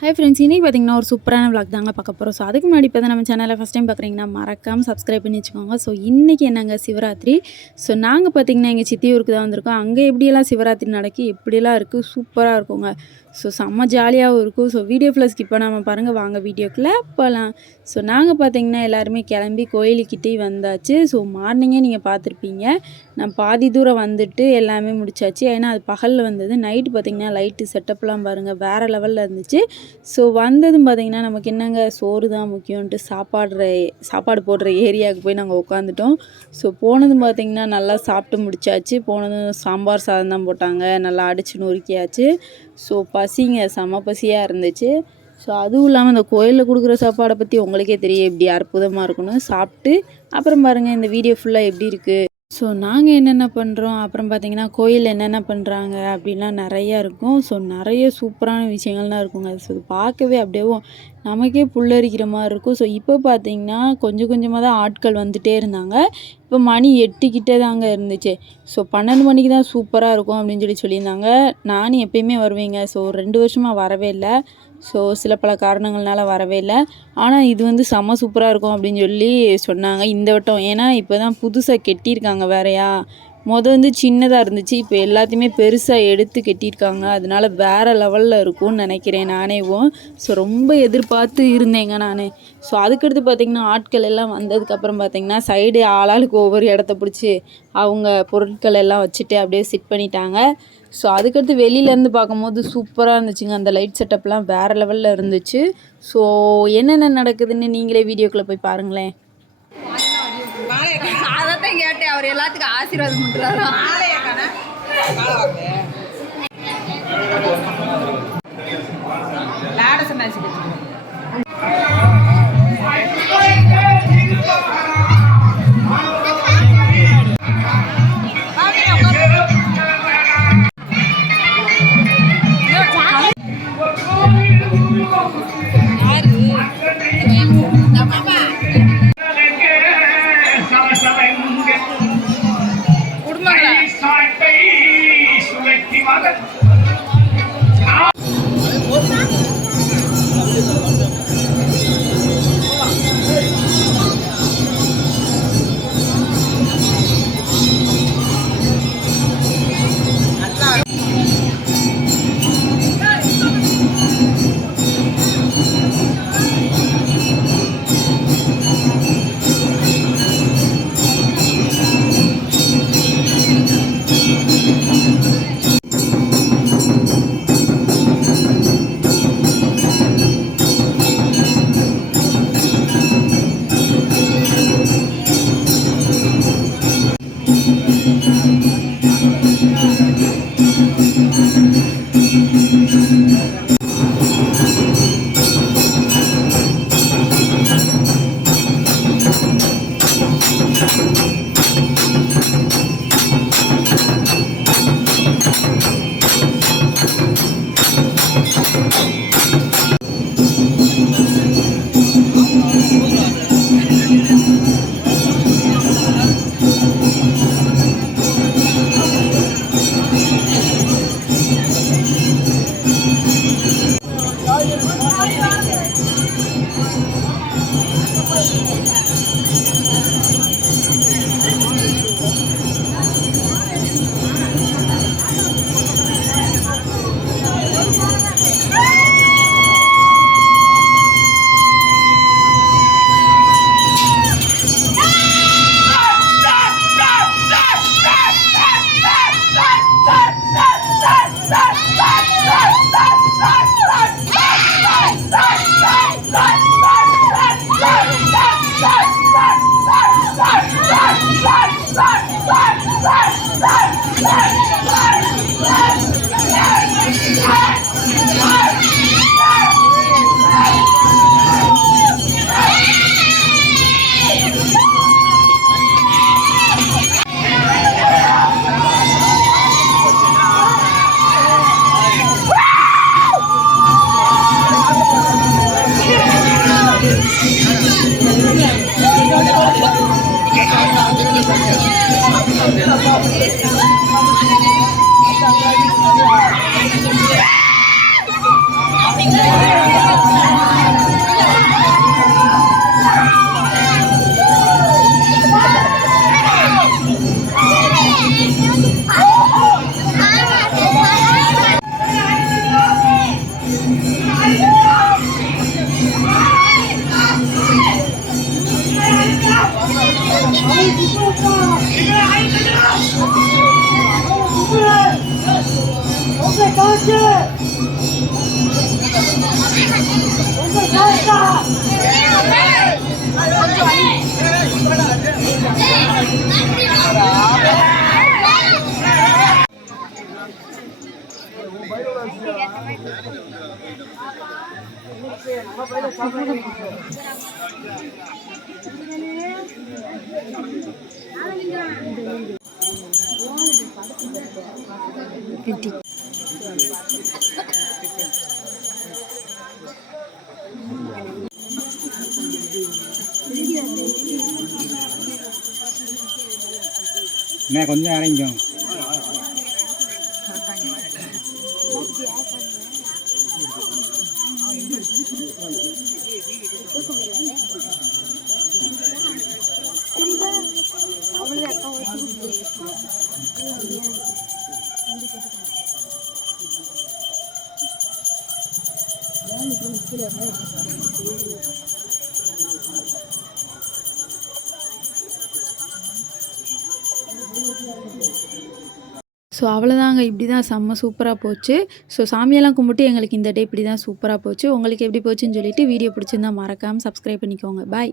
Hi friends, இன்றைக்கி பார்த்திங்கன்னா ஒரு சூப்பரான விளாக் தாங்க பார்க்க போகிறோம். ஸோ அதுக்கு முன்னாடி இப்போ தான் நம்ம சேனலை ஃபஸ்ட் டைம் பார்க்குறீங்கன்னா மறக்காமல் சப்ஸ்கிரைப் பண்ணி வச்சுக்கோங்க. ஸோ இன்றைக்கி என்னங்க சிவராத்திரி. ஸோ நாங்கள் பார்த்திங்கன்னா எங்கள் சித்தி ஊருக்கு தான் வந்திருக்கோம். அங்கே எப்படியெல்லாம் சிவராத்திரி நடக்கி எப்படியெல்லாம் இருக்குது சூப்பராக இருக்குங்க. ஸோ செம்ம ஜாலியாகவும் இருக்கும். ஸோ வீடியோ ஃபுல்லாக ஸ்கிப் பண்ணாமல் பாருங்கள். வாங்க வீடியோக்குள்ளே போகலாம். ஸோ நாங்கள் பார்த்திங்கன்னா எல்லாருமே கிளம்பி கோயிலுக்கிட்டே வந்தாச்சு. ஸோ மார்னிங்கே நீங்கள் பார்த்துருப்பீங்க. நான் பாதி தூரம் வந்துட்டு எல்லாமே முடிச்சாச்சு. ஏன்னா அது பகலில் வந்தது. நைட்டு பார்த்திங்கன்னா லைட்டு செட்டப்லாம் பாருங்கள் வேறு லெவலில் இருந்துச்சு. ஸோ வந்ததும் பார்த்திங்கன்னா நமக்கு என்னங்க சோறு தான் முக்கியம்ன்ட்டு சாப்பாடு போடுற ஏரியாவுக்கு போய் நாங்கள் உட்காந்துட்டோம். ஸோ போனதும் பார்த்திங்கன்னா நல்லா சாப்பிட்டு முடிச்சாச்சு. போனதும் சாம்பார் சாதம் தான் போட்டாங்க. நல்லா அடித்து நொறுக்கியாச்சு. ஸோ பசிங்க செம பசியாக இருந்துச்சு. ஸோ அதுவும் இல்லாமல் இந்த கோயிலில் கொடுக்குற சாப்பாடை பற்றி உங்களுக்கே தெரியும் எப்படி அற்புதமாக இருக்குன்னு. சாப்பிட்டு அப்புறம் பாருங்கள் இந்த வீடியோ ஃபுல்லாக எப்படி இருக்குது. ஸோ நாங்கள் என்னென்ன பண்ணுறோம், அப்புறம் பார்த்திங்கன்னா கோயிலில் என்னென்ன பண்ணுறாங்க அப்படின்லாம் நிறையா இருக்கும். ஸோ நிறைய சூப்பரான விஷயங்கள்லாம் இருக்குங்க. ஸோ பார்க்கவே அப்படியே நமக்கே புல்லரிக்கிற மாதிரி இருக்கும். ஸோ இப்போ பார்த்திங்கன்னா கொஞ்சம் கொஞ்சமாக தான் ஆட்கள் வந்துகிட்டே இருந்தாங்க. இப்போ மணி 8 கிட்டே தாங்க இருந்துச்சு. ஸோ 12 மணிக்கு தான் சூப்பராக இருக்கும் அப்படின்னு சொல்லியிருந்தாங்க. நானும் எப்பயுமே வருவேங்க. ஸோ 2 வருஷமாக வரவே இல்லை. ஸோ சில பல காரணங்கள்னால வரவே இல்லை. ஆனால் இது செம்ம சூப்பராக இருக்கும் அப்படின்னு சொல்லி சொன்னாங்க இந்த வட்டம். ஏன்னா இப்போ தான் புதுசாக கெட்டியிருக்காங்க வேறையா. சின்னதாக இருந்துச்சு. இப்போ எல்லாத்தையுமே பெருசாக எடுத்து கெட்டியிருக்காங்க. அதனால வேறு லெவலில் இருக்கும்னு நினைக்கிறேன் நானேவும். ஸோ ரொம்ப எதிர்பார்த்து இருந்தேங்க நான். ஸோ அதுக்கடுத்து பார்த்திங்கன்னா ஆட்கள் எல்லாம் வந்ததுக்கப்புறம் பார்த்திங்கன்னா சைடு ஆளாளுக்கு ஒவ்வொரு இடத்த பிடிச்சி அவங்க பொருட்கள் எல்லாம் வச்சுட்டு அப்படியே சிட் பண்ணிட்டாங்க. ஸோ அதுக்கடுத்து வெளியிலேருந்து பார்க்கும்போது சூப்பராக இருந்துச்சுங்க. அந்த லைட் செட்டப்லாம் வேறு லெவலில் இருந்துச்சு. ஸோ என்னென்ன நடக்குதுன்னு நீங்களே வீடியோக்குள்ளே போய் பாருங்களேன். அதான் கேட்டேன், அவர் எல்லாத்துக்கும் ஆசீர்வாதம் பண்ணுறாரு. Happy என்ன கொஞ்சம் இறங்கிக்கும். ஸோ அவ்வளோதாங்க. இப்படி தான் செம்ம சூப்பராக போச்சு. ஸோ சாமியெல்லாம் கும்பிட்டு எங்களுக்கு இந்த டே இப்படி தான் சூப்பராக போச்சு. உங்களுக்கு எப்படி போச்சுன்னு சொல்லிட்டு வீடியோ பிடிச்சிருந்தா மறக்காமல் சப்ஸ்கிரைப் பண்ணிக்கோங்க. பாய்.